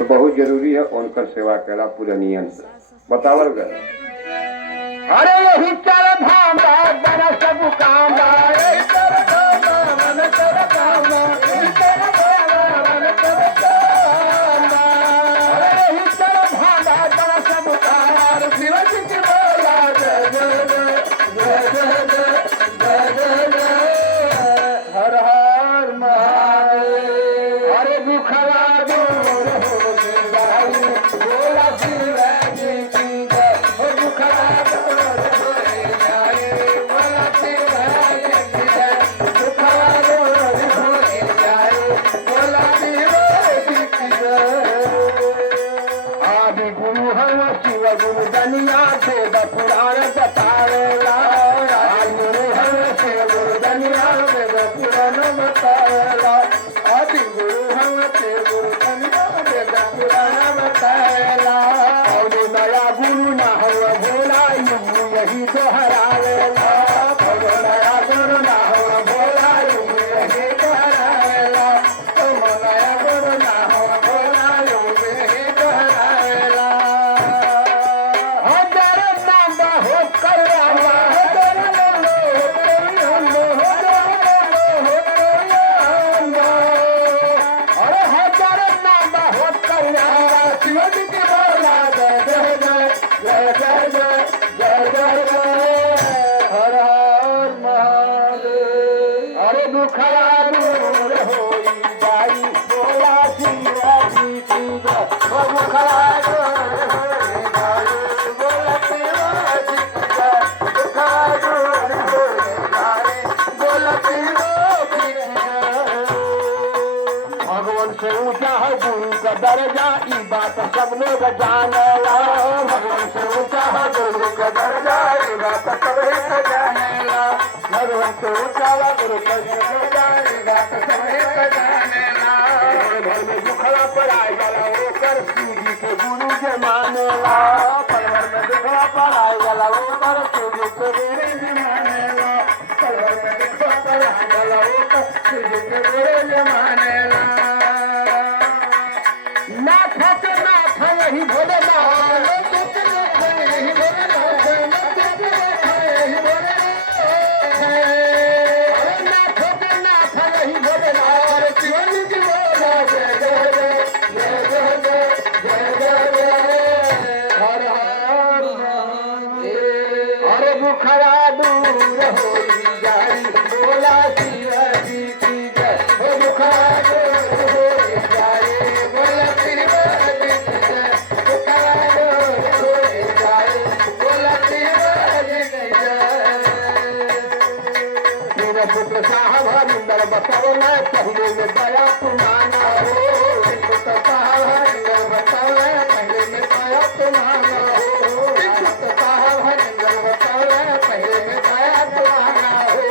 तो बहुत जरूरी है उनकर सेवा करा पूरे नियम से बतावल गया। अरे यही चल भांगा बना सब काम अरे चल भांगा मन चल भांगा यही चल भांगा मन चल भांगा अरे यही चल भांगा बना सब काम शिव जी की बोला जय जय जय जय जय जय जय जय हर हर महादेव अरे दुखवा दूर हो जाई बोला शिव जी की जय हो दुखवा गुरु दनिया से पुराण बतावेला गुरु हम से गुरु दनिया से पुराण बतावेला आदि गुरु हम से गुरु दनिया से पुराण बतावेला और नया गुरु ना हो भोला युग यही दोहरावेला और नया गुरु ना हो भोला युग यही दोहरावेला नया गुरु ना हो भोला युग यही दोहरावेला अरे दुखड़ा दूर हो जाई बोला दुखड़ा भगवान से ऊंचा है गुरु का दर्जा ई बात सब लोग जानेला भगवान से ऊंचा है गुरु का दर्जा ई बात सब लोग जानेला भगवान से ऊंचा है गुरु का दर्जा ई बात सब लोग जानेला घर में दुखड़ा पड़ाई गला वो कर सूजी के गुरु के मानेला परिवार में दुखड़ा पड़ाई गला वो कर सूजी के गुरु के मानेला परिवार में दुखड़ा पड़ाई गला वो कर सूजी के गुरु के मानेला यही भोले यही भोले अरे दुखड़ा दूर हो जाई बोला शिव जी की जय हो दुखड़ा दूर हो जाई बोला शिव जी की जय दुखड़ा दूर हो जाई बोला शिव जी की जय मेरा पुत्र साहब हरिंदर बतौला पहले में दया तुम्हारा हो पुत्र साहब हरिंदर बतौला पहले में दया तुम्हारा हो पुत्र साहब हरिंदर बतौला पहले में दया तुम्हारा हो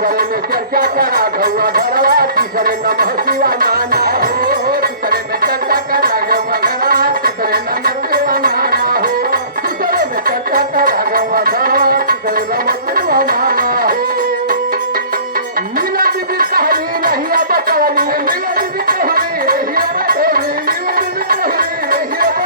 घर में चर्चा करा गौआ घरवा तीसरे नमः शिवा माना हो तीसरे में चर्चा करा गौआ घरवा तीसरे नमः शिवा माना हो तीसरे में चर्चा करा गौआ घरवा तीसरे नमः शिवा माना हो मीना दीदी कहानी नहीं अब कहानी मीना दीदी कहानी नहीं अब कहानी मीना दीदी कहानी नहीं अब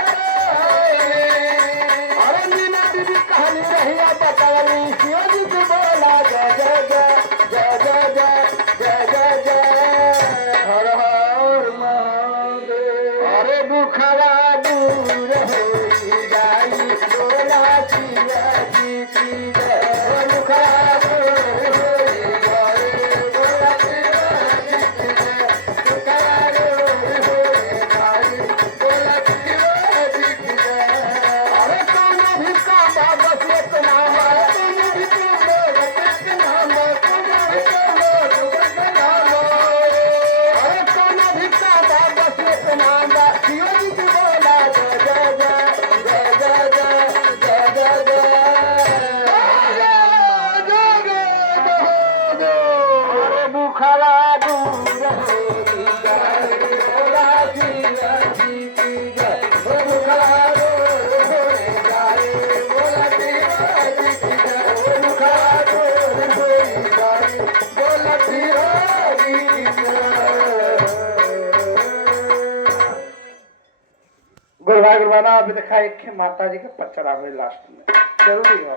अरे मीना दीदी कहानी नहीं अब कहानी शिव जी की बोला जय जय जय जय जय जय जय जय जय हर हर महादेव अरे दुखड़ा दूर हो जाई बोला शिव जी की जय दुखड़ा दूर हो जाई बोला शिव जी की जय दुखड़ा दूर हो जाई बोला शिव जी की जय अरे कौन भी काम बस एक नाम कौन भी काम बस एक नाम कौन भी काम बस एक नाम अरे कौन भी काम बस एक नाम शिव जी की बोला जय जय जय जय जय जय जय जय जय अरे बुखड़ा दूर हो जाए बोला शिव जी की जय हो बुखड़ा दूर हो जाए बोला शिव जी की जय हो बुखड़ा दूर हो जाए बोला शिव जी की जय गुरबा गुरबाना अभी देखा एक माता जी का पचड़ा हुए लास्ट में जरूरी हो